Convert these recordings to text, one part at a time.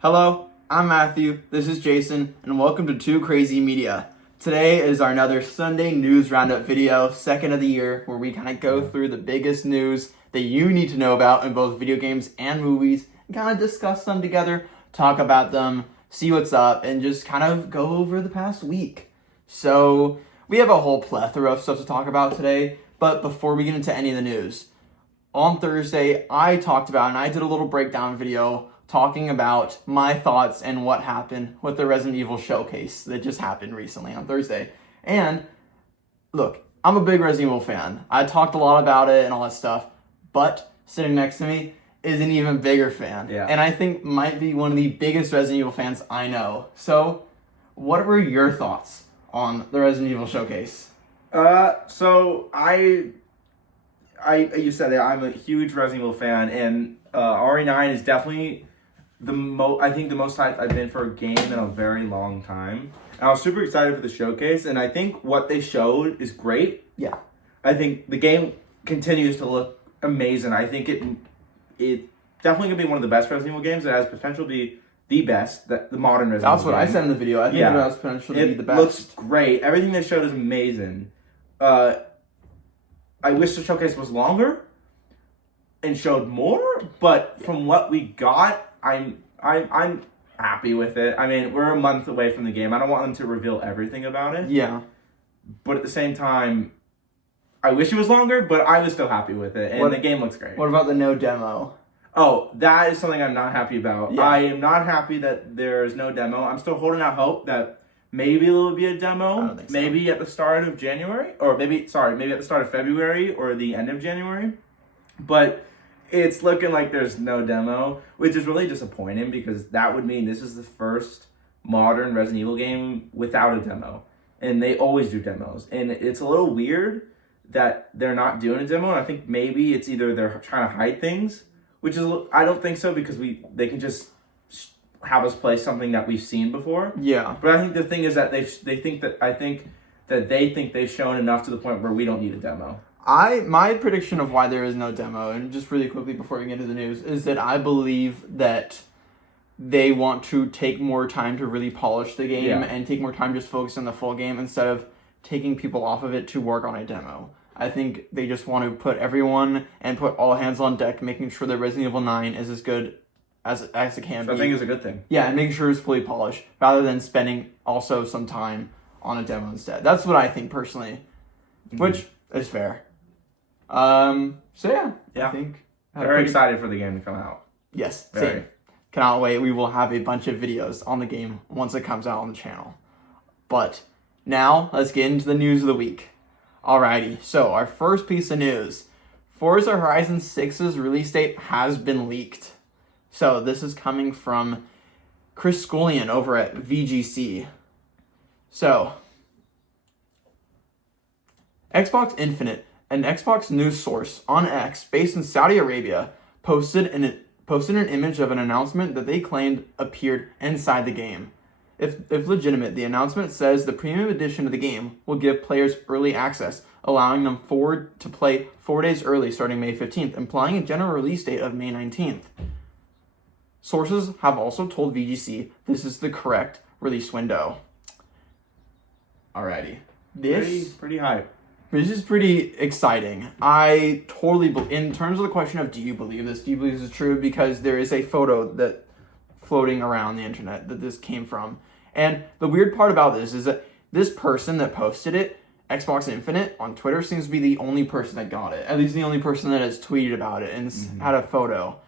Hello, I'm Matthew, this is Jason, and welcome to 2CrazyMedia. Today is our another Sunday News Roundup video, second of the year, where we kind of go through the biggest news that you need to know about in both video games and movies, and kind of discuss them together, talk about them, see what's up, and just kind of go over the past week. So, we have a whole plethora of stuff to talk about today, but before we get into any of the news, on Thursday, I talked about, and I did a little breakdown video talking about my thoughts and what happened with the Resident Evil showcase that just happened recently on Thursday. And look, I'm a big Resident Evil fan. I talked a lot about it and all that stuff, but sitting next to me is an even bigger fan. Yeah. And I think might be one of the biggest Resident Evil fans I know. So, what were your thoughts on the Resident Evil showcase? So you said it, I'm a huge Resident Evil fan, and RE9 is definitely the most hyped I've been for a game in a very long time. And I was super excited for the showcase, and I think what they showed is great. Yeah. I think the game continues to look amazing. I think it definitely gonna be one of the best Resident Evil games. It has potential to be the best, the modern Resident Evil. That's what I said in the video. I think it has potential to be the best. It looks great. Everything they showed is amazing. I wish the showcase was longer and showed more, but from what we got, I'm happy with it. I mean, we're a month away from the game. I don't want them to reveal everything about it. Yeah. But at the same time, I wish it was longer, but I was still happy with it, and the game looks great. What about the no demo? Oh, that is something I'm not happy about. Yeah. I am not happy that there's no demo. I'm still holding out hope that maybe there will be a demo. I don't think so. Maybe at the start of January, or maybe at the start of February or the end of January. But it's looking like there's no demo, which is really disappointing because that would mean this is the first modern Resident Evil game without a demo. And they always do demos. And it's a little weird that they're not doing a demo. And I think maybe it's either they're trying to hide things, which is, I don't think so, because they can just have us play something that we've seen before. Yeah. But I think the thing is that they think they've shown enough to the point where we don't need a demo. My prediction of why there is no demo, and just really quickly before we get into the news, is that I believe that they want to take more time to really polish the game and take more time just focus on the full game instead of taking people off of it to work on a demo. I think they just want to put everyone and put all hands on deck, making sure that Resident Evil 9 is as good as it can be. I think it's a good thing. Yeah, and making sure it's fully polished, rather than spending also some time on a demo instead. That's what I think personally, which is fair. So yeah. I think very excited for the game to come out. Yes, same. Cannot wait. We will have a bunch of videos on the game once it comes out on the channel. But now let's get into the news of the week. Alrighty, so our first piece of news. Forza Horizon 6's release date has been leaked. So this is coming from Chris Scullion over at VGC. So, Xbox Infinite, an Xbox news source on X based in Saudi Arabia, posted an image of an announcement that they claimed appeared inside the game. If legitimate, the announcement says the premium edition of the game will give players early access, allowing them to play 4 days early starting May 15th, implying a general release date of May 19th. Sources have also told VGC this is the correct release window. Alrighty. Pretty hype. This is pretty exciting. I totally in terms of the question of do you believe this is true, because there is a photo that floating around the internet that this came from. And the weird part about this is that this person that posted it, Xbox Infinite, on Twitter, seems to be the only person that got it. At least the only person that has tweeted about it and had a photo.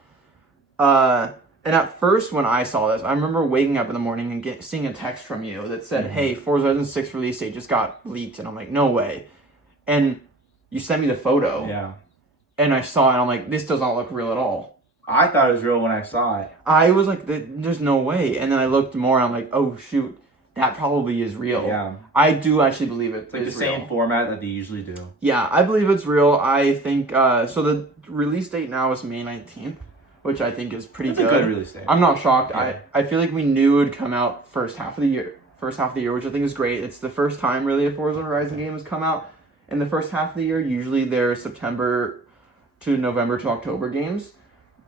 And at first, when I saw this, I remember waking up in the morning and seeing a text from you that said, hey, Forza Horizon 6 release date just got leaked. And I'm like, no way. And you sent me the photo. Yeah. And I saw it, and I'm like, this does not look real at all. I thought it was real when I saw it. I was like, there's no way. And then I looked more, and I'm like, oh, shoot, that probably is real. Yeah. I do actually believe it. It's like the same format that they usually do. Yeah, I believe it's real. I think, so the release date now is May 19th, which I think is pretty good. It's a good release date. I'm not shocked. Yeah. I feel like we knew it would come out first half of the year, which I think is great. It's the first time, really, a Forza Horizon game has come out in the first half of the year. Usually they're September to November to October games.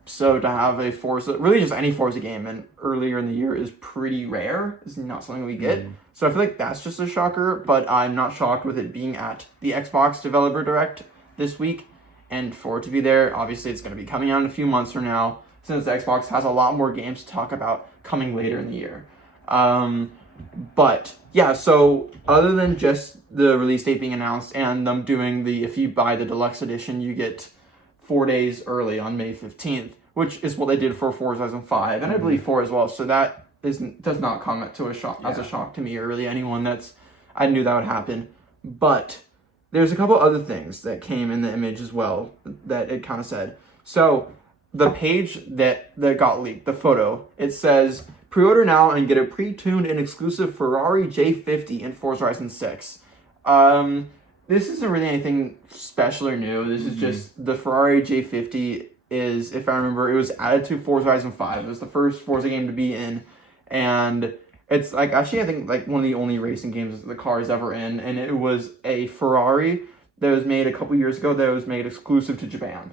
So to have a Forza, really just any Forza game, and earlier in the year is pretty rare. It's not something we get. So I feel like that's just a shocker, but I'm not shocked with it being at the Xbox Developer Direct this week. And for it to be there, obviously it's going to be coming out in a few months from now, since Xbox has a lot more games to talk about coming later in the year. But yeah, so other than just the release date being announced and them doing if you buy the deluxe edition, you get 4 days early on May 15th, which is what they did for Forza Horizon 5, and I believe 4 as well. So that does not come to a shock as a shock to me or really anyone. I knew that would happen. But there's a couple other things that came in the image as well that it kind of said. So the page that got leaked, the photo, it says, pre-order now and get a pre-tuned and exclusive Ferrari J50 in Forza Horizon 6. This isn't really anything special or new. This is just the Ferrari J50 is, if I remember, it was added to Forza Horizon 5. It was the first Forza game to be in, and it's like, actually, I think like one of the only racing games the car is ever in, and it was a Ferrari that was made a couple years ago that was made exclusive to Japan.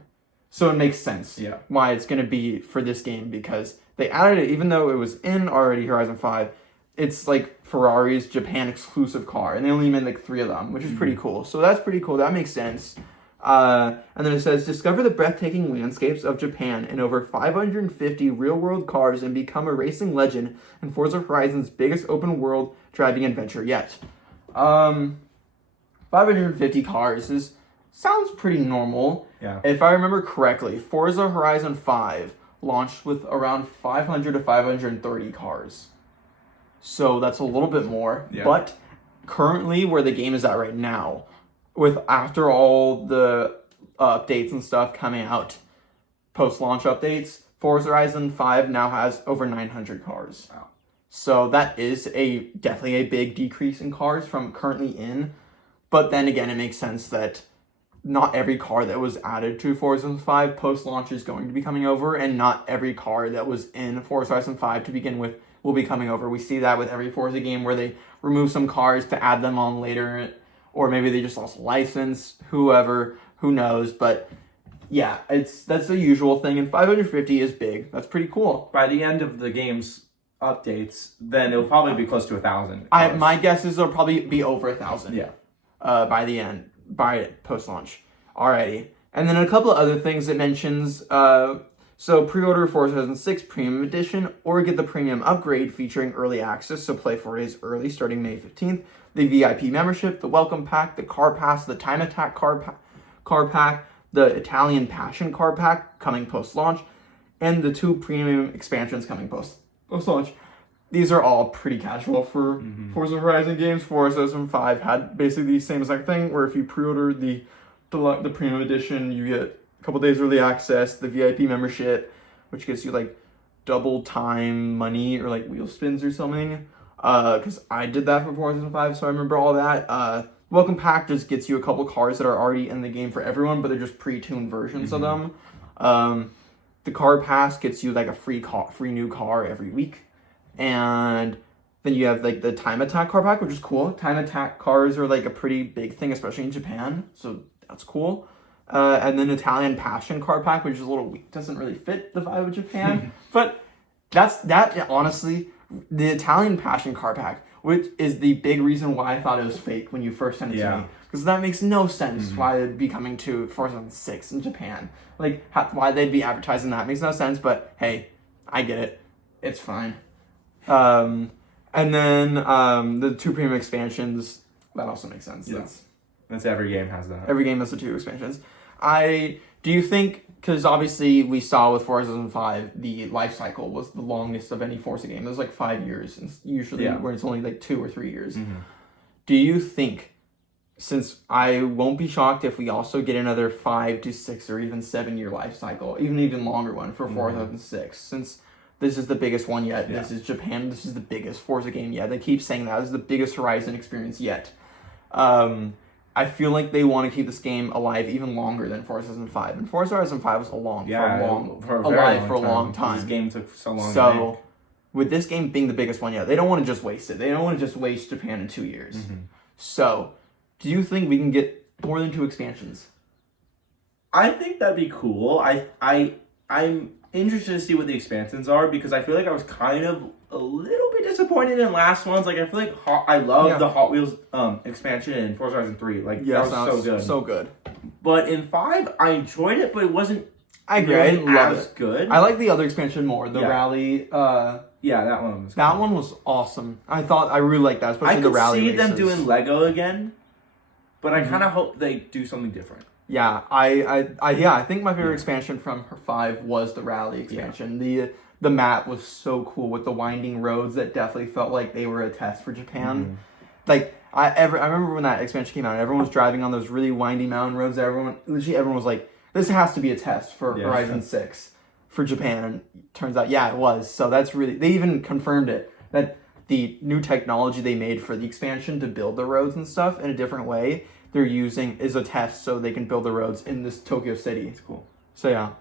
So it makes sense why it's going to be for this game, because they added it, even though it was in already Horizon 5, it's like Ferrari's Japan exclusive car, and they only made like 3 of them, which is pretty cool. So that's pretty cool. That makes sense. And then it says, discover the breathtaking landscapes of Japan in over 550 real-world cars and become a racing legend in Forza Horizon's biggest open-world driving adventure yet. 550 cars sounds pretty normal. Yeah. If I remember correctly, Forza Horizon 5 launched with around 500 to 530 cars. So that's a little bit more. Yeah. But currently, where the game is at right now, after all the updates and stuff coming out, post-launch updates, Forza Horizon 5 now has over 900 cars. Wow. So that is definitely a big decrease in cars from currently in. But then again, it makes sense that not every car that was added to Forza Horizon 5 post-launch is going to be coming over, and not every car that was in Forza Horizon 5 to begin with will be coming over. We see that with every Forza game where they remove some cars to add them on later, or maybe they just lost a license, who knows. But yeah, that's the usual thing, and 550 is big. That's pretty cool. By the end of the game's updates, then it'll probably be close to 1,000. My guess is it'll probably be over 1,000. Yeah. By the end, by post-launch. Alrighty. And then a couple of other things it mentions. So pre-order Forza Horizon 6 Premium Edition, or get the Premium Upgrade featuring early access, so play 4 days early starting May 15th. The VIP membership, the Welcome Pack, the Car Pass, the Time Attack Car Pack, the Italian Passion Car Pack coming post-launch, and the 2 premium expansions coming post-launch. These are all pretty casual for Forza Horizon games. Forza Horizon 5 had basically the same exact thing, where if you pre-order the Premium Edition, you get a couple days early access, the VIP membership, which gets you like double time money or like wheel spins or something. Because I did that for Forza Horizon 5, so I remember all that. Welcome Pack just gets you a couple cars that are already in the game for everyone, but they're just pre-tuned versions of them. The Car Pass gets you like a free new car every week. And then you have like the Time Attack Car Pack, which is cool. Time Attack cars are like a pretty big thing, especially in Japan, so that's cool. And then Italian Passion Car Pack, which is a little weak, doesn't really fit the vibe of Japan. But honestly, the Italian Passion Car Pack, which is the big reason why I thought it was fake when you first sent it to me. Because that makes no sense why it'd be coming to Forza Horizon 6 in Japan. Like, why they'd be advertising that makes no sense, but hey, I get it. It's fine. And then the 2 premium expansions, that also makes sense. Yeah. That's every game has that. Every game has the 2 expansions. Do you think, because obviously we saw with Forza Horizon 5, the life cycle was the longest of any Forza game. It was like 5 years, and usually where it's only like 2 or 3 years. Do you think, since I won't be shocked if we also get another 5 to 6 or even 7 year life cycle, even longer one for Forza Horizon 6, since this is the biggest one yet. This is Japan. This is the biggest Forza game yet. They keep saying that. This is the biggest Horizon experience yet. I feel like they want to keep this game alive even longer than Forza Horizon 5. And Forza Horizon 5 was alive for a long time. This game took so long. So, with this game being the biggest one yet, they don't want to just waste it. They don't want to just waste Japan in 2 years. So, do you think we can get more than 2 expansions? I think that'd be cool. interested to see what the expansions are because I feel like I was kind of a little bit disappointed in last ones. Like I feel like I love the Hot Wheels expansion in Forza Horizon 3. Like that was so good. So good. But in 5, I enjoyed it, but it wasn't. I agree. I didn't love it. Good. I like the other expansion more. The rally. Yeah, that one was. That one was awesome. I really liked that, especially the rally. I could see them races. doing Lego again, but I kind of hope they do something different. Yeah, I think my favorite expansion from 5 was the rally expansion. The map was so cool with the winding roads that definitely felt like they were a test for Japan. Like I remember when that expansion came out, everyone was driving on those really windy mountain roads. Everyone was like, this has to be a test for Horizon 6 for Japan, and turns out it was. So that's really, they even confirmed it, that the new technology they made for the expansion to build the roads and stuff in a different way they're using is a test so they can build the roads in this Tokyo City. It's cool. So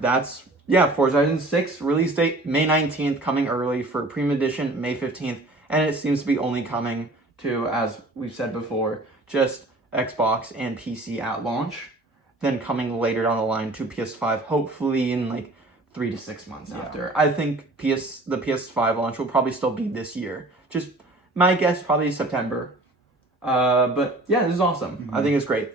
that's Forza Horizon 6 release date May 19th, coming early for Premium Edition May 15th, and it seems to be only coming to, as we've said before, just Xbox and PC at launch, then coming later down the line to PS5, hopefully in like 3 to 6 months after. I think the PS5 launch will probably still be this year. Just my guess, probably September. But this is awesome. I think it's great.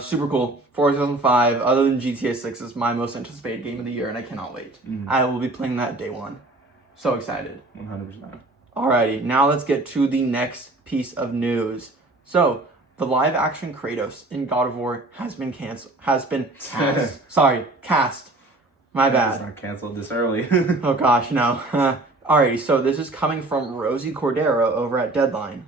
Super cool. Forza 2005, other than GTA 6, is my most anticipated game of the year, and I cannot wait. I will be playing that day one. So excited. 100%. Alrighty, now let's get to the next piece of news. So, the live-action Kratos in God of War has been cast. My bad. It's not canceled this early. Oh gosh, no. Alrighty, so this is coming from Rosie Cordero over at Deadline.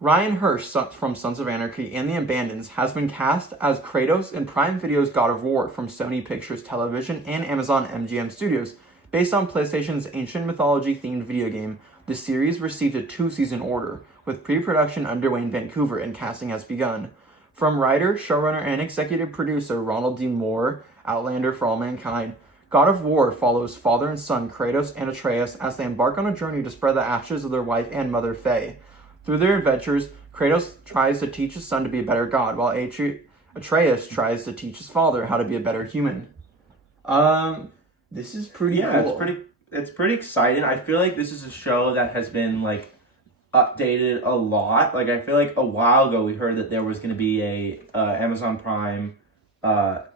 Ryan Hirsch from Sons of Anarchy and The Abandons has been cast as Kratos in Prime Video's God of War from Sony Pictures Television and Amazon MGM Studios. Based on PlayStation's ancient mythology-themed video game, the series received a 2-season order, with pre-production underway in Vancouver and casting has begun. From writer, showrunner, and executive producer Ronald D. Moore, Outlander For All Mankind, God of War follows father and son Kratos and Atreus as they embark on a journey to spread the ashes of their wife and mother Faye. Through their adventures, Kratos tries to teach his son to be a better god, while Atreus tries to teach his father how to be a better human. This is pretty cool. It's pretty exciting. I feel like this is a show that has been like updated a lot. Like I feel like a while ago we heard that there was going to be a Amazon Prime God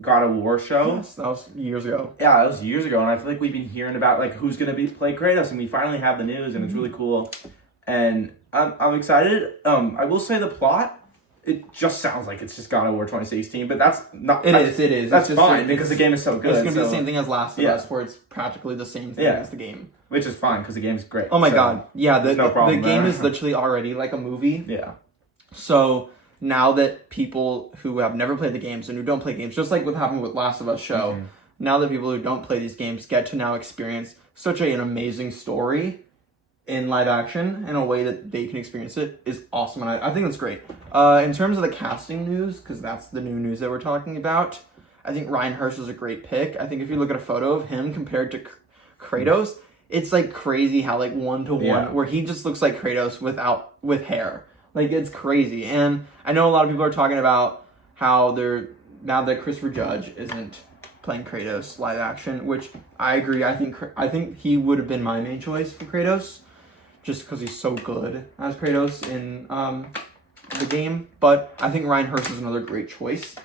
of War show. Yes, that was years ago. Yeah, that was years ago, and I feel like we've been hearing about like who's going to play Kratos, and we finally have the news, and it's really cool. And I'm excited. I will say the plot, it just sounds like it's just God of War 2016, but that's not. It is. That's just fine because the game is so good. It's gonna be the same thing as Last of Us, where it's practically the same thing as the game, which is fine because the game's great. Oh my god, yeah, the game there. is literally already like a movie. Yeah. So now that people who have never played the games and who don't play games, just like what happened with Last of Us show, now that people who don't play these games get to now experience such an amazing story in live action in a way that they can experience it is awesome, and I think that's great. In terms of the casting news, because that's the new news that we're talking about, I think Ryan Hirsch is a great pick. I think if you look at a photo of him compared to Kratos, it's like crazy how like 1-to-1, where he just looks like Kratos with hair. Like it's crazy. And I know a lot of people are talking about how now that Christopher Judge isn't playing Kratos live action, which I agree. I think he would have been my main choice for Kratos, just because he's so good as Kratos in the game. But I think Ryan Hirsch is another great choice.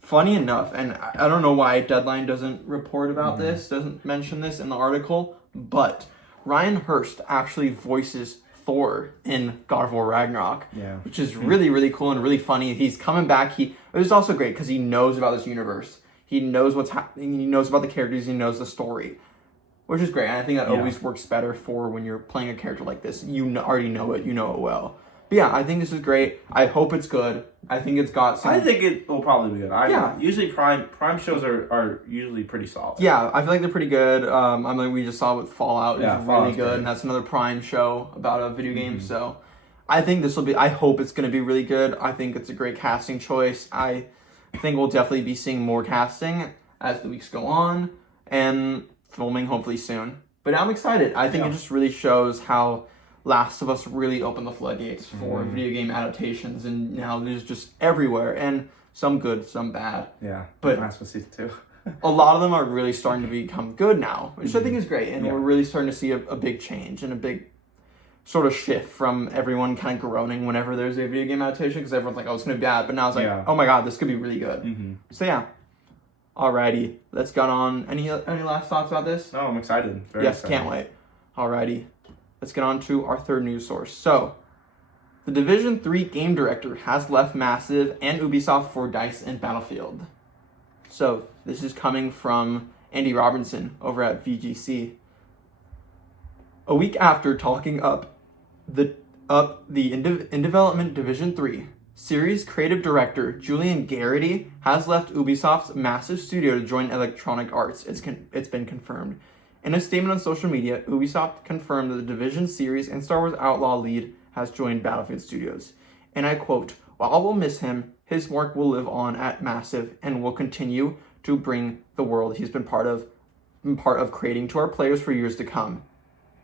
Funny enough, and I don't know why Deadline doesn't report about this, doesn't mention this in the article, but Ryan Hirsch actually voices Thor in God of War Ragnarok, which is really, really cool and really funny. He's coming back. It was also great because he knows about this universe. He knows what's happening. He knows about the characters. He knows the story, which is great. And I think that always works better for when you're playing a character like this. You already know it. You know it well. But yeah, I think this is great. I hope it's good. I think it's got some... I think it will probably be good. Usually Prime shows are usually pretty solid. Yeah, I feel like they're pretty good. I mean, we just saw with Fallout. It's really good. Great. And that's another Prime show about a video game. So I think I hope it's going to be really good. I think it's a great casting choice. I think we'll definitely be seeing more casting as the weeks go on. And filming hopefully soon. But I'm excited. I think it just really shows how Last of Us really opened the floodgates for video game adaptations, and now there's just everywhere. And Some good, some bad. Yeah, But Last of Us Season 2. a lot of them are really starting to become good now, which I think is great. And we're really starting to see a big change and a big sort of shift from everyone kind of groaning whenever there's a video game adaptation, because everyone's like, oh, it's going to be bad. But now it's like, oh my God, this could be really good. So yeah. Alrighty, let's get on. Any last thoughts about this? Oh, I'm excited. Very excited. Can't wait. Alrighty, let's get on to our third news source. So, the Division 3 game director has left Massive and Ubisoft for DICE and Battlefield. So, this is coming from Andy Robinson over at VGC. A week after talking up the in development Division 3, series creative director Julian Garrity has left Ubisoft's Massive studio to join Electronic Arts. It's been confirmed. In a statement on social media, Ubisoft confirmed that the Division series and Star Wars Outlaw lead has joined Battlefield Studios. And I quote, "While we'll miss him, his work will live on at Massive and will continue to bring the world he's been part of creating to our players for years to come,"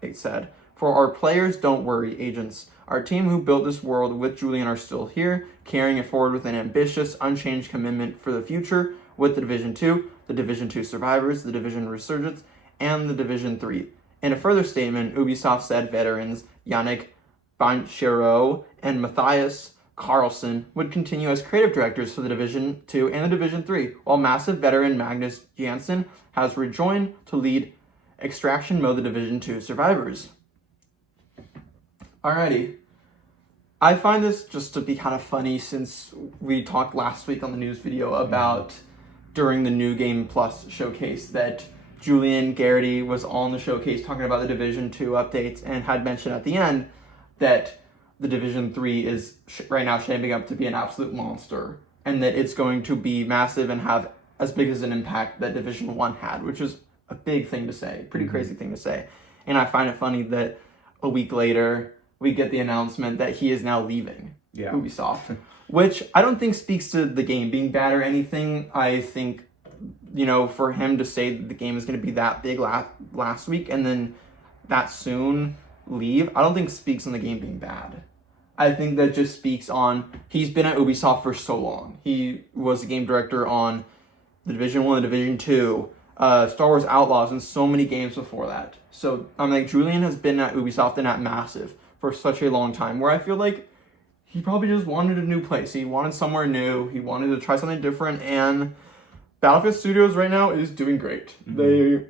it said. "For our players, don't worry, agents. Our team who built this world with Julian are still here, carrying it forward with an ambitious, unchanged commitment for the future with the Division 2, the Division 2 Survivors, the Division Resurgence, and the Division 3. In a further statement, Ubisoft said veterans Yannick Banchero and Matthias Carlson would continue as creative directors for the Division 2 and the Division 3, while Massive veteran Magnus Jansen has rejoined to lead Extraction Mode, the Division 2 Survivors." Alrighty. I find this just to be kind of funny, since we talked last week on the news video about during the New Game Plus showcase that Julian Garrity was on the showcase talking about the Division 2 updates and had mentioned at the end that the Division 3 is right now shaping up to be an absolute monster, and that it's going to be massive and have as big as an impact that Division 1 had, which is a big thing to say, pretty crazy thing to say. And I find it funny that a week later we get the announcement that he is now leaving Ubisoft, which I don't think speaks to the game being bad or anything. I think, for him to say that the game is going to be that big last week and then that soon leave, I don't think speaks on the game being bad. I think that just speaks on, he's been at Ubisoft for so long. He was the game director on the Division 1, the Division 2, Star Wars Outlaws, and so many games before that. So I'm like, Julian has been at Ubisoft and at Massive for such a long time, where I feel like he probably just wanted a new place. He wanted somewhere new. He wanted to try something different, and Battlefield Studios right now is doing great. They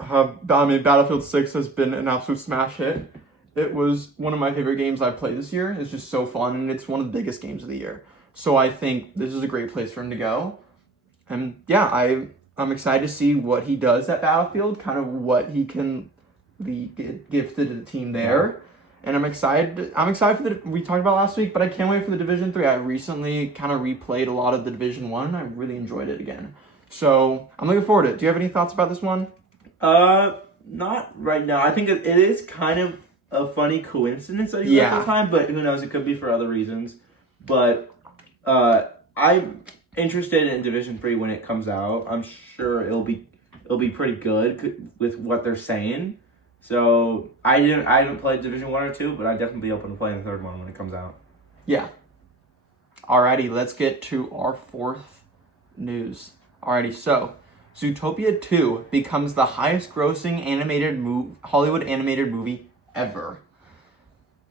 have, Battlefield 6 has been an absolute smash hit. It was one of my favorite games I've played this year. It's just so fun, and it's one of the biggest games of the year. So I think this is a great place for him to go. And yeah, I'm excited to see what he does at Battlefield, kind of what he can give to the team there. And I'm excited for we talked about last week, but I can't wait for the Division 3. I recently kind of replayed a lot of the Division 1, and I really enjoyed it again. So I'm looking forward to it. Do you have any thoughts about this one? Not right now. I think it is kind of a funny coincidence that he left the time, but who knows? It could be for other reasons. But I'm interested in Division 3 when it comes out. I'm sure it'll be pretty good with what they're saying. So I haven't played Division 1 or 2, but I'd definitely be open to playing the third one when it comes out. Yeah. Alrighty, let's get to our fourth news. Alrighty, so Zootopia 2 becomes the highest grossing Hollywood animated movie ever.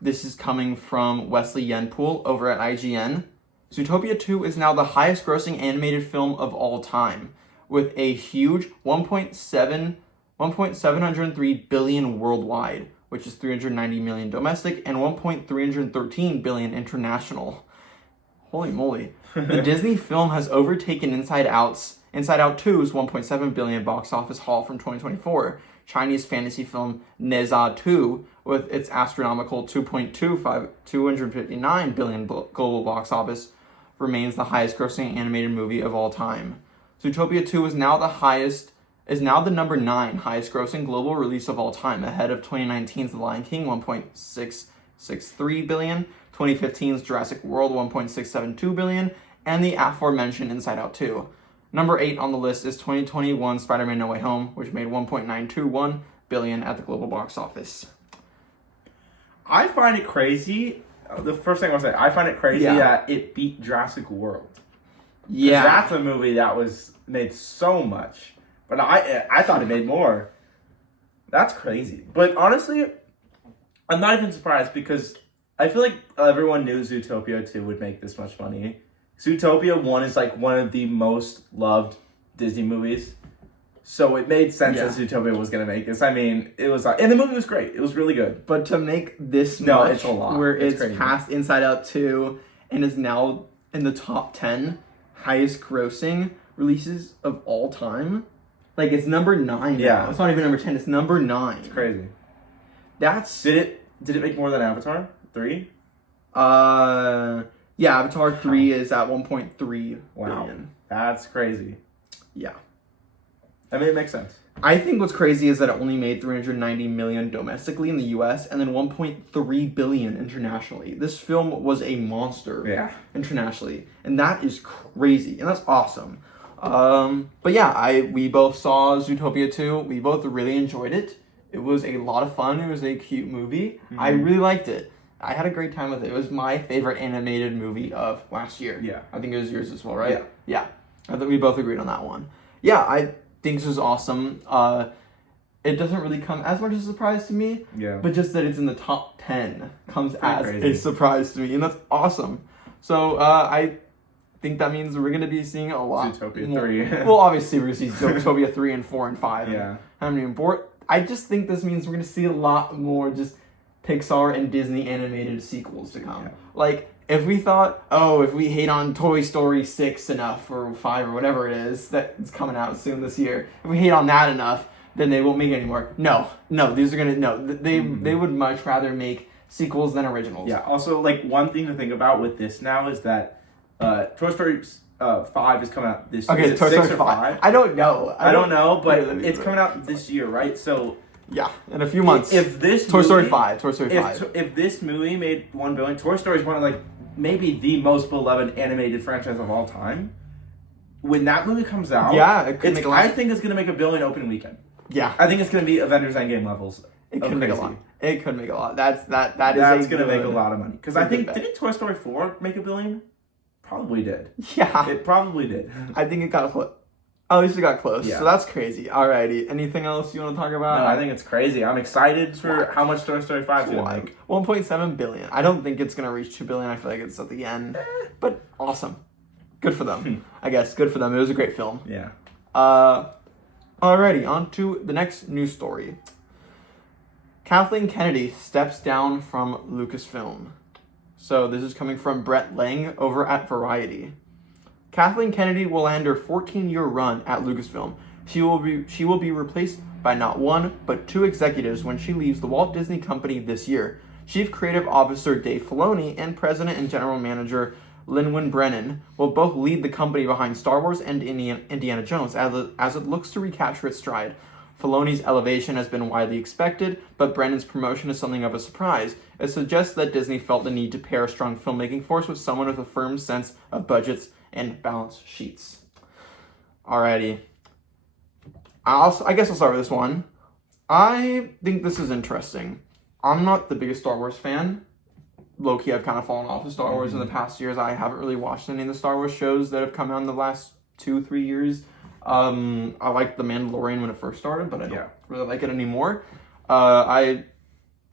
This is coming from Wesley Yenpool over at IGN. Zootopia 2 is now the highest grossing animated film of all time, with a huge 1.703 billion worldwide, which is 390 million domestic, and 1.313 billion international. Holy moly. The Disney film has overtaken Inside Out 2's 1.7 billion box office haul from 2024. Chinese fantasy film Neza 2, with its astronomical 259 billion global box office, remains the highest grossing animated movie of all time. Zootopia 2 is now the number 9 highest grossing global release of all time, ahead of 2019's The Lion King, 1.663 billion, 2015's Jurassic World, 1.672 billion, and the aforementioned Inside Out 2. Number 8 on the list is 2021 Spider-Man No Way Home, which made 1.921 billion at the global box office. I find it crazy. The first thing I want to say, I find it crazy that it beat Jurassic World. Yeah. That's a movie that was made so much, but I thought it made more. That's crazy. But honestly, I'm not even surprised because I feel like everyone knew Zootopia 2 would make this much money. Zootopia 1 is like one of the most loved Disney movies. So it made sense that Zootopia was going to make this. I mean, it was, and the movie was great. It was really good. But to make this much, it's a lot. Where it's crazy. Passed Inside Out 2 and is now in the top 10 highest grossing releases of all time. Like, it's number 9 now. It's not even number 10. It's number 9. It's crazy. That's... Did it make more than Avatar 3? Yeah, Avatar 3 is at 1.3 billion. That's crazy. Yeah. I mean, it makes sense. I think what's crazy is that it only made 390 million domestically in the US and then 1.3 billion internationally. This film was a monster internationally, and that is crazy, and that's awesome. But yeah, we both saw Zootopia 2. We both really enjoyed it. It was a lot of fun. It was a cute movie. I really liked it. I had a great time with it. It was my favorite animated movie of last year. Yeah. I think it was yours as well, right? Yeah. I think we both agreed on that one. Yeah, I think this was awesome. It doesn't really come as much as a surprise to me. Yeah. But just that it's in the top 10 comes as crazy. a surprise to me, and that's awesome. So I think that means we're going to be seeing a lot Zootopia more. 3. Well, obviously we're going to see Zootopia 3 and 4 and 5. Yeah. How many more? I just think this means we're going to see a lot more just Pixar and Disney animated sequels to come. Yeah. Like, if we thought, if we hate on Toy Story 6 enough, or 5, or whatever it is, that's coming out soon this year, if we hate on that enough, then they won't make any more. No, these are going to, they would much rather make sequels than originals. Yeah, also, like, one thing to think about with this now is that Toy Story 5 is coming out this year. Okay, Toy Story 5. I don't know. I don't know, but it's coming out this year, right? So... Yeah, in a few months. If this Toy Story 5. If this movie made $1 billion, Toy Story is one of, like, maybe the most beloved animated franchise of all time. When that movie comes out, it could make a lot. I think it's going to make $1 billion opening weekend. Yeah. I think it's going to be Avengers Endgame levels. It could make a lot. It could make a lot. That's going to make a lot of money. Because I think, didn't Toy Story 4 make $1 billion? Probably did. Yeah. It probably did. I think it got close. At least it got close. Yeah. So that's crazy. Alrighty. Anything else you want to talk about? No, I think it's crazy. I'm excited for how much Toy Story 5 is going to make. 1.7 billion. I don't think it's going to reach 2 billion. I feel like it's at the end. But awesome. Good for them. I guess. Good for them. It was a great film. Yeah. Alrighty. On to the next news story. Kathleen Kennedy steps down from Lucasfilm. So this is coming from Brett Lang over at Variety. Kathleen Kennedy will end her 14-year run at Lucasfilm. She will be replaced by not one, but 2 executives when she leaves the Walt Disney Company this year. Chief Creative Officer Dave Filoni and President and General Manager Lin-Wen Brennan will both lead the company behind Star Wars and Indiana Jones as it looks to recapture its stride. Filoni's elevation has been widely expected, but Brennan's promotion is something of a surprise. It suggests that Disney felt the need to pair a strong filmmaking force with someone with a firm sense of budgets and balance sheets. Alrighty. I guess I'll start with this one. I think this is interesting. I'm not the biggest Star Wars fan. Low-key, I've kind of fallen off of Star Wars in the past years. I haven't really watched any of the Star Wars shows that have come out in the last 2-3 years. I liked The Mandalorian when it first started, but I don't really like it anymore. I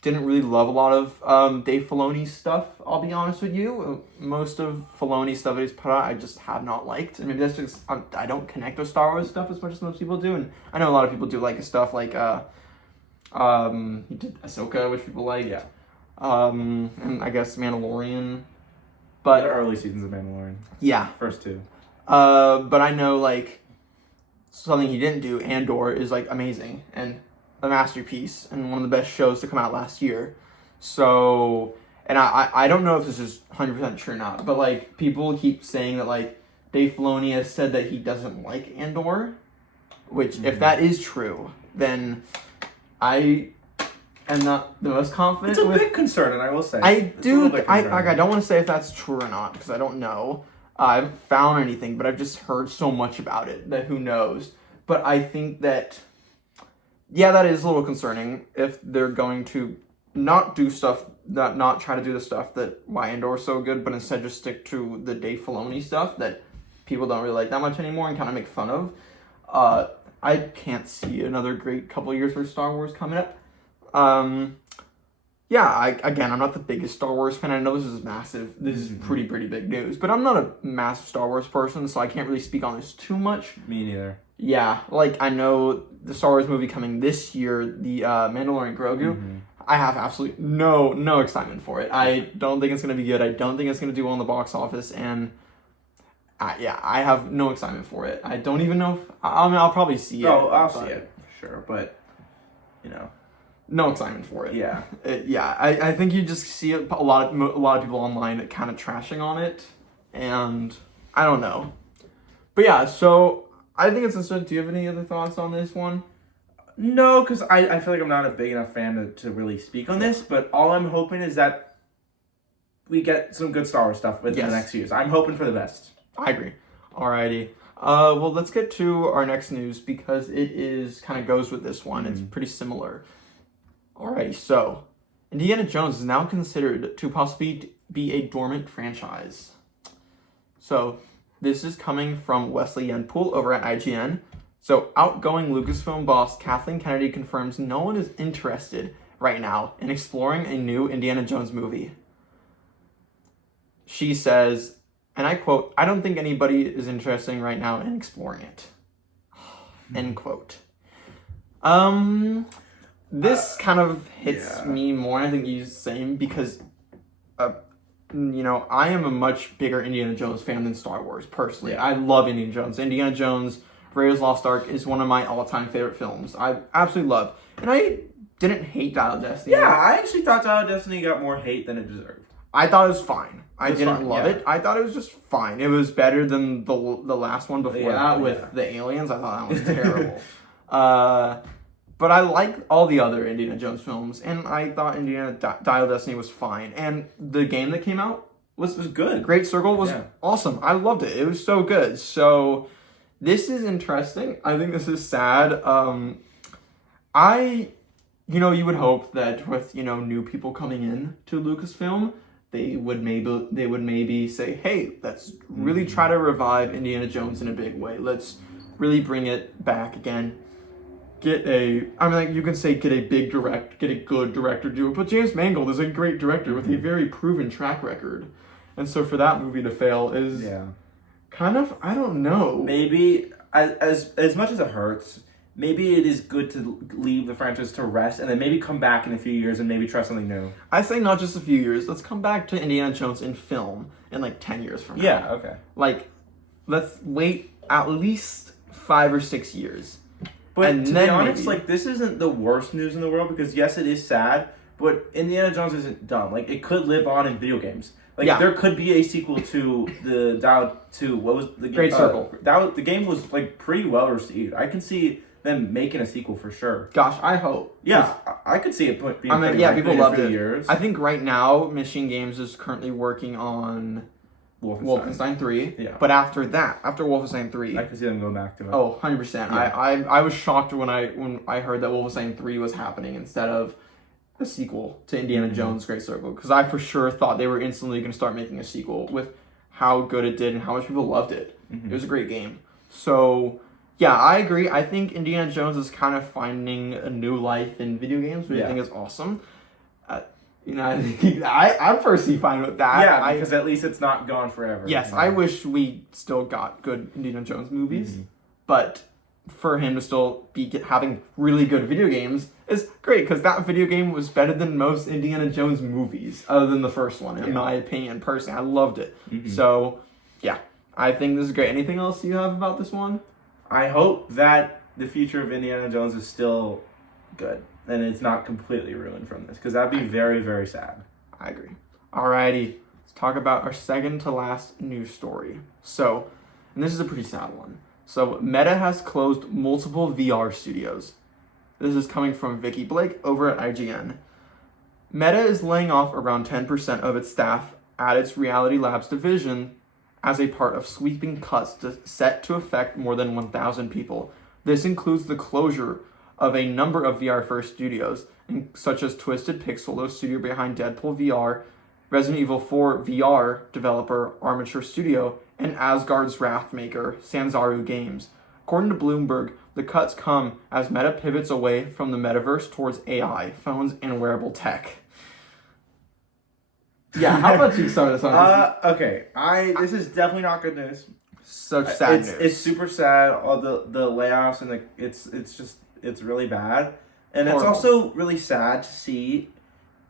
didn't really love a lot of Dave Filoni's stuff, I'll be honest with you. Most of Filoni's stuff that he's put out, I just have not liked. And maybe that's just, I don't connect with Star Wars stuff as much as most people do. And I know a lot of people do like his stuff, like, he did Ahsoka, which people like. Yeah. And I guess Mandalorian. But the early seasons of Mandalorian. Yeah. First 2. But I know, like, something he didn't do, Andor, is, like, amazing. And a masterpiece and one of the best shows to come out last year. So, and I don't know if this is 100% true or not, but, like, people keep saying that, like, Dave Filoni has said that he doesn't like Andor, which, if that is true, then I am not the most confident. It's a big concern, and I will say. I don't want to say if that's true or not, because I don't know. I haven't found anything, but I've just heard so much about it that who knows. But I think that, yeah, that is a little concerning if they're going to not do stuff, not try to do the stuff that why Andor is so good, but instead just stick to the Dave Filoni stuff that people don't really like that much anymore and kind of make fun of. I can't see another great couple years for Star Wars coming up. I'm not the biggest Star Wars fan. I know this is massive. This is pretty big news. But I'm not a massive Star Wars person, so I can't really speak on this too much. Me neither. Yeah, like, I know the Star Wars movie coming this year, the Mandalorian Grogu, I have absolutely no excitement for it. I don't think it's going to be good. I don't think it's going to do well in the box office, and I have no excitement for it. I don't even know if, I'll probably see it. Oh, I'll see it, for sure, but, no excitement for it. Yeah. I think you just see a lot of people online kind of trashing on it, and I don't know. But yeah, so I think it's interesting. Do you have any other thoughts on this one? No, because I feel like I'm not a big enough fan to really speak on this, but all I'm hoping is that we get some good Star Wars stuff within the next few years. I'm hoping for the best. I agree. Alrighty. Well, let's get to our next news because it is kind of goes with this one. It's pretty similar. Alrighty, so Indiana Jones is now considered to possibly be a dormant franchise. So this is coming from Wesley Yenpool over at IGN. So outgoing Lucasfilm boss Kathleen Kennedy confirms no one is interested right now in exploring a new Indiana Jones movie. She says, and I quote, "I don't think anybody is interested right now in exploring it." End quote. This kind of hits me more, I think you same, because, I am a much bigger Indiana Jones fan than Star Wars, personally. I love Indiana Jones. Indiana Jones, Raiders of the Lost Ark is one of my all-time favorite films. I absolutely love. And I didn't hate Dial of Destiny. Yeah, I actually thought Dial of Destiny got more hate than it deserved. I thought it was fine. I didn't love it. I thought it was just fine. It was better than the last one before that with the aliens. I thought that was terrible. But I like all the other Indiana Jones films, and I thought Dial of Destiny was fine. And the game that came out was good. Great Circle was awesome. I loved it. It was so good. So this is interesting. I think this is sad. You would hope that with, new people coming in to Lucasfilm, they would maybe say, hey, let's really try to revive Indiana Jones in a big way. Let's really bring it back again. Get a big get a good director do it. But James Mangold is a great director with a very proven track record. And so for that movie to fail is kind of, I don't know. Maybe, as much as it hurts, maybe it is good to leave the franchise to rest and then maybe come back in a few years and maybe try something new. I say not just a few years. Let's come back to Indiana Jones in film in 10 years from now. Yeah, okay. Let's wait at least 5 or 6 years. But to be honest, this isn't the worst news in the world because yes, it is sad, but Indiana Jones isn't done. It could live on in video games. There could be a sequel to what was the game? Great Circle. The game was pretty well received. I can see them making a sequel for sure. Gosh, I hope. Yeah, I could see it being people loved it. Years. I think right now Machine Games is currently working on Wolfenstein 3. Yeah. But after Wolfenstein 3, I can see them going back to it. Oh, 100%. Yeah. I was shocked when I heard that Wolfenstein 3 was happening instead of a sequel to Indiana Jones Great Circle, because I for sure thought they were instantly going to start making a sequel with how good it did and how much people loved it. It was a great game. So, yeah, I agree. I think Indiana Jones is kind of finding a new life in video games, which I think is awesome. I'm personally fine with that. Yeah, because at least it's not gone forever. Yes, I wish we still got good Indiana Jones movies, but for him to still be having really good video games is great, because that video game was better than most Indiana Jones movies, other than the first one, in my opinion, personally. I loved it. So, yeah, I think this is great. Anything else you have about this one? I hope that the future of Indiana Jones is still good, and it's not completely ruined from this, because that'd be very, very sad. I agree. Alrighty, let's talk about our second to last news story. So, and this is a pretty sad one. So, Meta has closed multiple VR studios. This is coming from Vicky Blake over at IGN. Meta is laying off around 10% of its staff at its Reality Labs division as a part of sweeping cuts set to affect more than 1,000 people. This includes the closure of a number of VR-first studios, such as Twisted Pixel, the studio behind Deadpool VR, Resident Evil 4 VR developer Armature Studio, and Asgard's Wrath maker Sanzaru Games. According to Bloomberg, the cuts come as Meta pivots away from the metaverse towards AI, phones, and wearable tech. Yeah, how about you start us on this? Okay, this is definitely not good news. Such sad news. It's super sad. All the layoffs and it's really bad, and Horrible. it's also really sad to see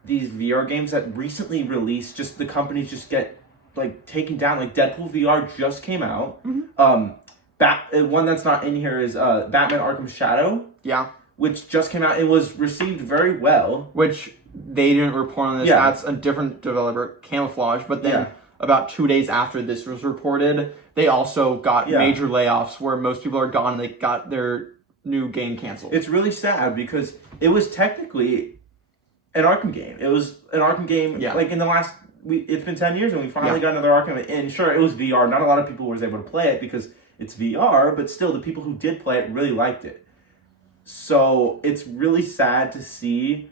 these VR games that recently released. Just the companies just get like taken down. Like Deadpool VR just came out. One that's not in here is Batman Arkham Shadow. Yeah. Which just came out. It was received very well. Which they didn't report on this. Yeah. That's a different developer, Camouflage. But then about 2 days after this was reported, they also got major layoffs where most people are gone and they got their new game canceled. It's really sad because it was technically an Arkham game. It was an Arkham game. Like in the last, it's been 10 years and we finally got another Arkham. And sure, it was VR. Not a lot of people was able to play it because it's VR, but still the people who did play it really liked it. So it's really sad to see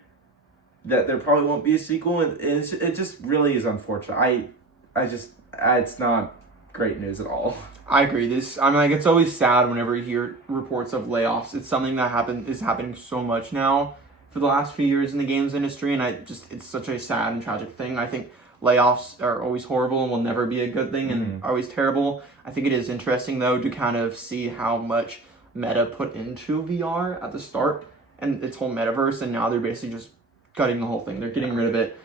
that there probably won't be a sequel. And it just really is unfortunate. It's not great news at all. I agree. It's always sad whenever you hear reports of layoffs. It's something that is happening so much now for the last few years in the games industry, and it's such a sad and tragic thing. I think layoffs are always horrible and will never be a good thing and are always terrible. I think it is interesting, though, to kind of see how much Meta put into VR at the start and its whole metaverse, and now they're basically just cutting the whole thing. They're getting rid of it.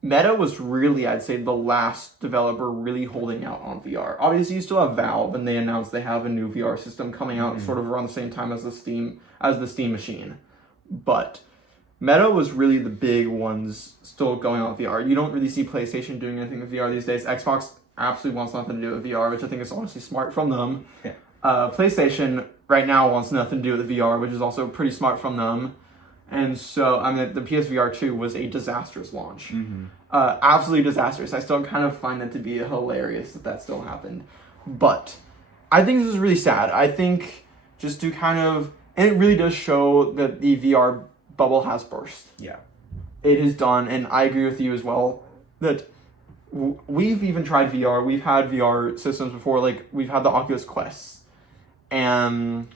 Meta was really, I'd say, the last developer really holding out on VR. Obviously, you still have Valve, and they announced they have a new VR system coming out sort of around the same time as the Steam machine. But Meta was really the big ones still going on with VR. You don't really see PlayStation doing anything with VR these days. Xbox absolutely wants nothing to do with VR, which I think is honestly smart from them. Yeah. PlayStation right now wants nothing to do with VR, which is also pretty smart from them. And so, the PSVR 2 was a disastrous launch. Absolutely disastrous. I still kind of find it to be hilarious that still happened. But I think this is really sad. I think just to and it really does show that the VR bubble has burst. Yeah. It is done, and I agree with you as well that we've even tried VR. We've had VR systems before, like we've had the Oculus Quests. And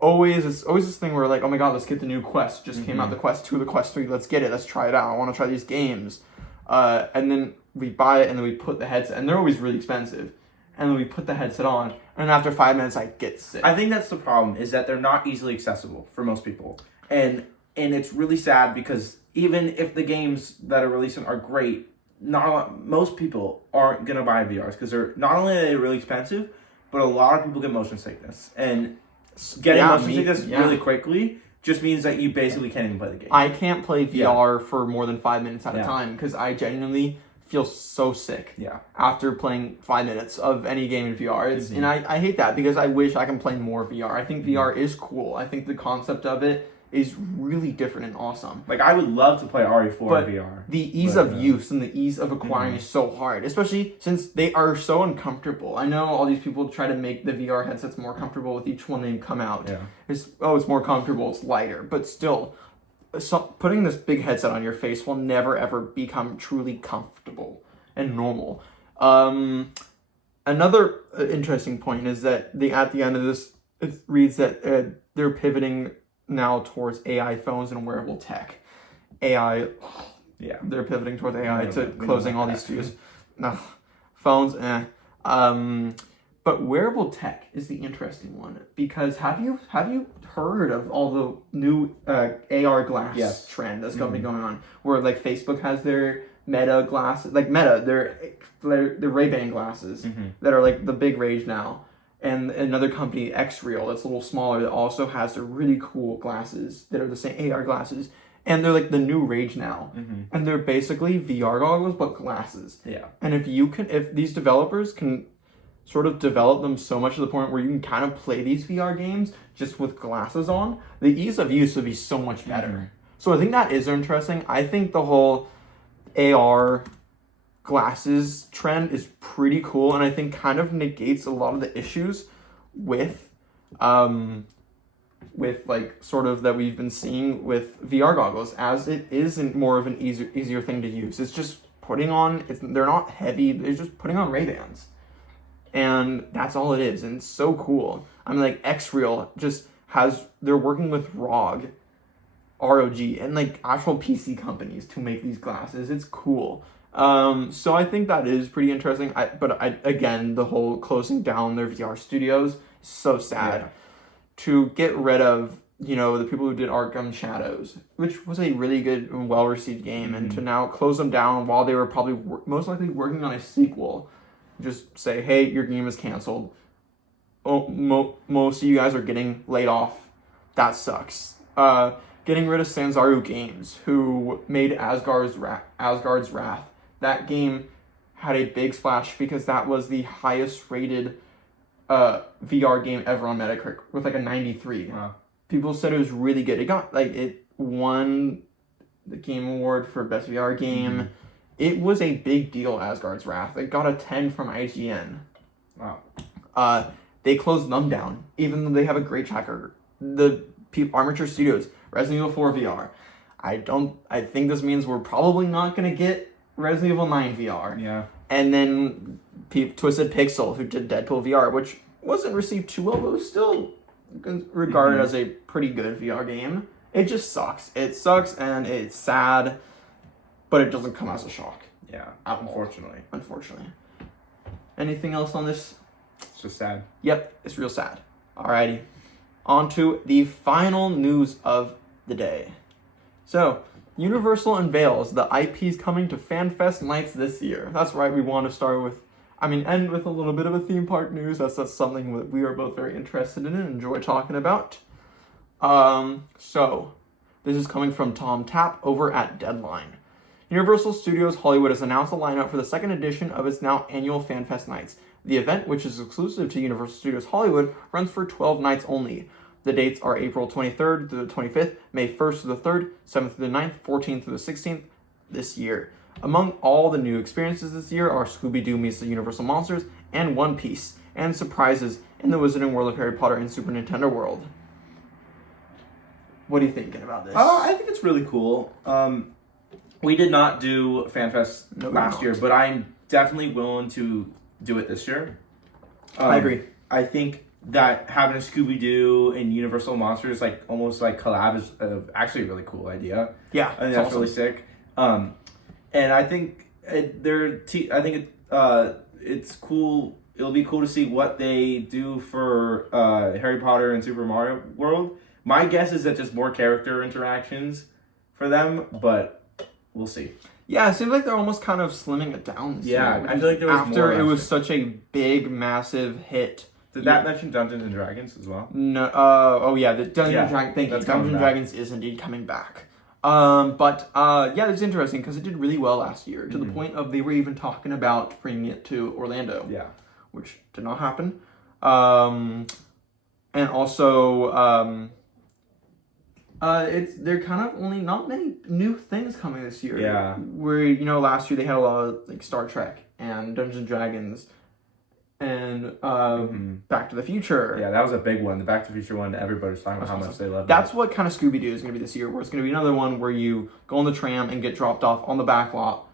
it's always this thing where like, oh my god, let's get the new Quest. Just came out, the Quest 2, the Quest 3, let's get it, let's try it out. I want to try these games. And then we buy it and then we put the headset, and they're always really expensive. And then we put the headset on, and after 5 minutes I get sick. I think that's the problem, is that they're not easily accessible for most people. And it's really sad because even if the games that are releasing are great, most people aren't going to buy VRs because they're not only are they really expensive, but a lot of people get motion sickness. And getting motion sickness really quickly just means that you basically can't even play the game. I can't play VR for more than 5 minutes at a time because I genuinely feel so sick after playing 5 minutes of any game in VR. And I hate that because I wish I can play more VR. I think VR is cool. I think the concept of it is really different and awesome. Like, I would love to play RE4 but in VR. The ease of use and the ease of acquiring is so hard, especially since they are so uncomfortable. I know all these people try to make the VR headsets more comfortable with each one they come out. Yeah. It's more comfortable, it's lighter, but still, putting this big headset on your face will never ever become truly comfortable and normal. Another interesting point is that at the end of this, it reads that they're pivoting now towards AI phones and wearable tech. AI, they're pivoting towards AI to closing all these studios. Phones, but wearable tech is the interesting one because have you heard of all the new AR glass trend that's going on? Where like Facebook has their Meta glasses, like Meta, their Ray-Ban glasses that are like the big rage now. And another company, X-Real, that's a little smaller, that also has their really cool glasses that are the same AR glasses. And they're like the new rage now. And they're basically VR goggles, but glasses. Yeah. And if these developers can sort of develop them so much to the point where you can kind of play these VR games just with glasses on, the ease of use would be so much better. So I think that is interesting. I think the whole AR glasses trend is pretty cool, and I think kind of negates a lot of the issues with like sort of that we've been seeing with VR goggles, as it isn't more of an easier thing to use. It's just putting on, they're not heavy, they're just putting on Ray-Bans. And that's all it is, and it's so cool. I mean, like, X-Real just they're working with ROG, and, like, actual PC companies to make these glasses. It's cool. So I think that is pretty interesting. Again, the whole closing down their VR studios is so sad. Yeah. To get rid of, the people who did Arkham Shadows, which was a really good and well-received game, and to now close them down while they were probably most likely working on a sequel. Just say, hey, your game is canceled. Oh, most of you guys are getting laid off. That sucks. Getting rid of Sanzaru Games, who made Asgard's Wrath. That game had a big splash because that was the highest rated VR game ever on Metacritic with like a 93. Wow. People said it was really good. It won the Game Award for Best VR Game. It was a big deal, Asgard's Wrath. It got a 10 from IGN. Wow. They closed them down, even though they have a great track record. The Armature Studios, Resident Evil 4 VR. I think this means we're probably not going to get Resident Evil 9 VR. Yeah. And then Twisted Pixel, who did Deadpool VR, which wasn't received too well, but was still regarded as a pretty good VR game. It just sucks. It sucks and it's sad, but it doesn't come as a shock. Yeah. Unfortunately. Anything else on this? It's just sad. Yep, it's real sad. Alrighty. On to the final news of the day. So, Universal unveils the IPs coming to FanFest nights this year. That's right, we want to end with a little bit of a theme park news. That's something that we are both very interested in and enjoy talking about. So, this is coming from Tom Tapp over at Deadline. Universal Studios Hollywood has announced a lineup for the second edition of its now annual FanFest nights. The event, which is exclusive to Universal Studios Hollywood, runs for 12 nights only. The dates are April 23rd through the 25th, May 1st through the 3rd, 7th through the 9th, 14th through the 16th this year. Among all the new experiences this year are Scooby-Doo meets the Universal Monsters and One Piece, and surprises in the Wizarding World of Harry Potter and Super Nintendo World. What are you thinking about this? I think it's really cool. We did not do FanFest last year, but I'm definitely willing to do it this year. I agree. I think that having a Scooby-Doo and Universal Monsters almost collab is actually a really cool idea. Yeah, I think that's awesome. Really sick. And I think it's cool. It'll be cool to see what they do for Harry Potter and Super Mario World. My guess is that just more character interactions for them, but we'll see. Yeah, it seems like they're almost kind of slimming it down this year. I feel like there was after more it was such a big, massissive hit. Did that mention Dungeons and Dragons as well? No. The Dungeons and Dragons. Thank you. Dungeons and Dragons is indeed coming back. It's interesting because it did really well last year to the point of they were even talking about bringing it to Orlando. Yeah, which did not happen. And also, they're kind of only not many new things coming this year. Yeah, where last year they had a lot of Star Trek and Dungeons and Dragons. And Back to the Future. Yeah, that was a big one. The Back to the Future one, everybody's talking about how much they love it. That's what kind of Scooby-Doo is going to be this year, where it's going to be another one where you go on the tram and get dropped off on the back lot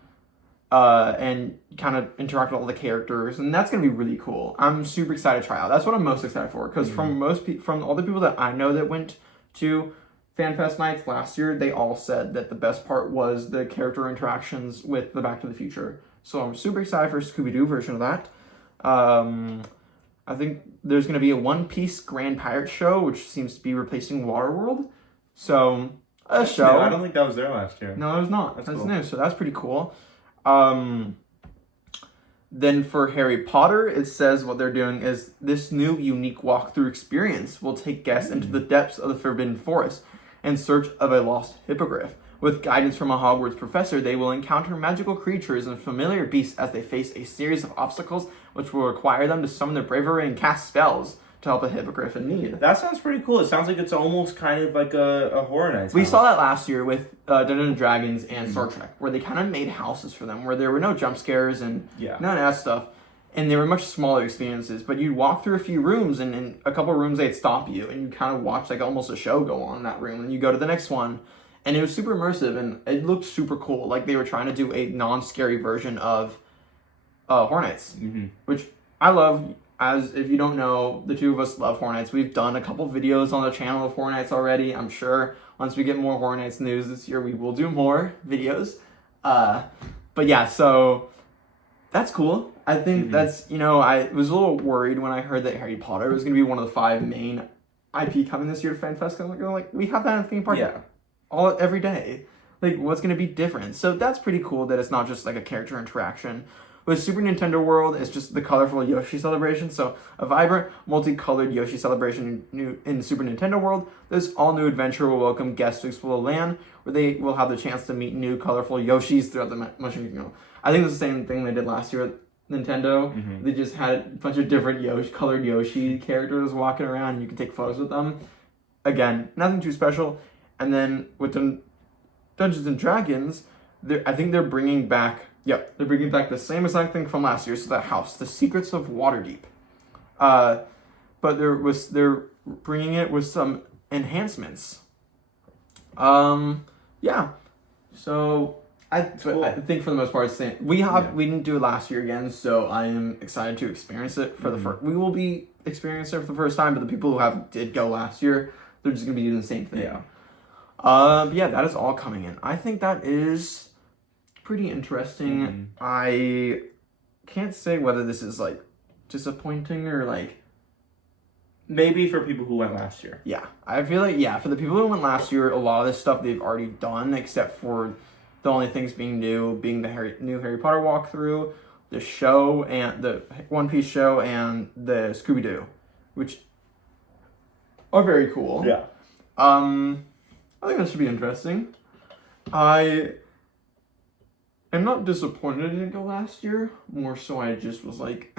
and kind of interact with all the characters, and that's going to be really cool. I'm super excited to try out. That's what I'm most excited for, because from all the people that I know that went to FanFest nights last year, they all said that the best part was the character interactions with the Back to the Future. So I'm super excited for a Scooby-Doo version of that. I think there's going to be a One Piece Grand Pirate show, which seems to be replacing Waterworld. So, show. I don't think that was there last year. No, it was not. That's cool. new, so that's pretty cool. Then for Harry Potter, it says what they're doing is this new unique walkthrough experience will take guests into the depths of the Forbidden Forest in search of a lost hippogriff. With guidance from a Hogwarts professor, they will encounter magical creatures and familiar beasts as they face a series of obstacles which will require them to summon their bravery and cast spells to help a hippogriff in need. That sounds pretty cool. It sounds like it's almost kind of like a horror night. We saw that last year with Dungeons and Dragons and Star Trek, where they kind of made houses for them, where there were no jump scares and none of that stuff. And they were much smaller experiences, but you'd walk through a few rooms, and in a couple of rooms they'd stop you, and you kind of watch almost a show go on in that room, and you go to the next one. and it was super immersive, and it looked super cool. Like they were trying to do a non-scary version of Hornets, which I love. As if you don't know, the two of us love Hornets. We've done a couple videos on the channel of Hornets already. I'm sure once we get more Hornets news this year, we will do more videos. But yeah, so that's cool. I think that's, I was a little worried when I heard that Harry Potter was going to be one of the 5 main IP coming this year to FanFest. Like, we have that in theme park every day. Like, what's going to be different? So that's pretty cool that it's not just like a character interaction. With Super Nintendo World, it's just the colorful Yoshi celebration. So a vibrant, multicolored Yoshi celebration in Super Nintendo World. This all-new adventure will welcome guests to explore the land, where they will have the chance to meet new, colorful Yoshis throughout the Mushroom Kingdom. I think it's the same thing they did last year at Nintendo. They just had a bunch of different colored Yoshi characters walking around, and you can take photos with them. Again, nothing too special. And then with the Dungeons and Dragons, I think they're bringing back... Yep, they're bringing back the same exact thing from last year. So the house, The Secrets of Waterdeep. But they're bringing it with some enhancements. Yeah. So I think for the most part, it's the same. We didn't do it last year again, so I am excited to experience it for the first. We will be experiencing it for the first time, but the people who did go last year, they're just gonna be doing the same thing. Yeah. But yeah, that is all coming in. I think that is pretty interesting. I can't say whether this is like disappointing or like maybe for people who went last year. Yeah, I feel like for the people who went last year, a lot of this stuff they've already done, except for the only things being new being the new Harry Potter walkthrough, the show and the One Piece show, and the Scooby-Doo, which are very cool. Yeah. I think that should be interesting. I'm not disappointed it didn't go last year. More so, I just was like,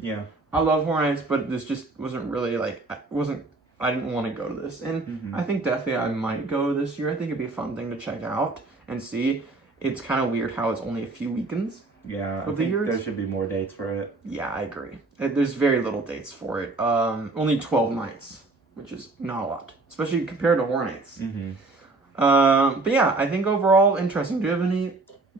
Yeah. I love Hornets, but this just wasn't really like, I didn't want to go to this. And I think definitely I might go this year. I think it'd be a fun thing to check out and see. It's kind of weird how it's only a few weekends. Yeah, I think there should be more dates for it. Yeah, I agree. There's very little dates for it. Only 12 nights, which is not a lot, especially compared to Hornets. But yeah, I think overall interesting. Do you have any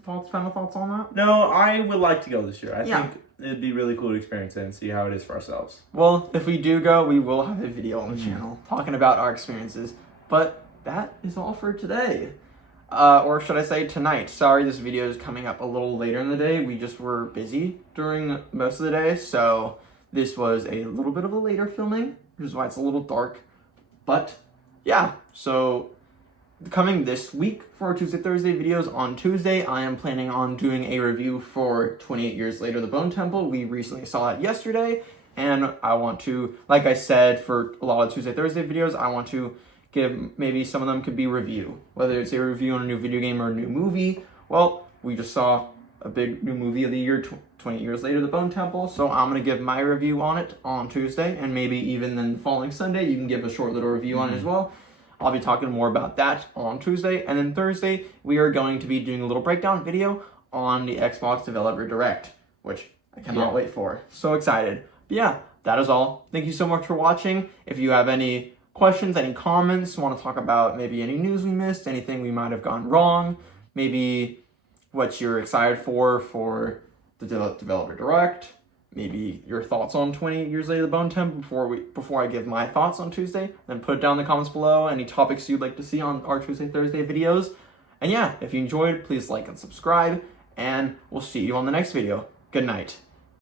final thoughts on that? No, I would like to go this year. I think it'd be really cool to experience it and see how it is for ourselves. Well, if we do go, we will have a video on the channel talking about our experiences. But that is all for today. Or should I say tonight. Sorry, this video is coming up a little later in the day. We just were busy during most of the day. So this was a little bit of a later filming, which is why it's a little dark. But yeah, so coming this week for our Tuesday, Thursday videos. On Tuesday, I am planning on doing a review for 28 Years Later, The Bone Temple. We recently saw it yesterday, and I want to, like I said, for a lot of Tuesday, Thursday videos, I want to give, maybe some of them could be review, whether it's a review on a new video game or a new movie. Well, we just saw a big new movie of the year, 28 Years Later, The Bone Temple, so I'm going to give my review on it on Tuesday, and maybe even then the following Sunday, you can give a short little review on it as well. I'll be talking more about that on Tuesday. And then Thursday, we are going to be doing a little breakdown video on the Xbox Developer Direct, which I cannot wait for. So excited. But yeah, that is all. Thank you so much for watching. If you have any questions, any comments, want to talk about maybe any news we missed, anything we might have gone wrong, maybe what you're excited for the Developer Direct, maybe your thoughts on 28 Years Later, The Bone Temple before I give my thoughts on Tuesday, then put it down in the comments below any topics you'd like to see on our Tuesday, Thursday videos. And yeah, if you enjoyed, please like and subscribe, and we'll see you on the next video. Good night.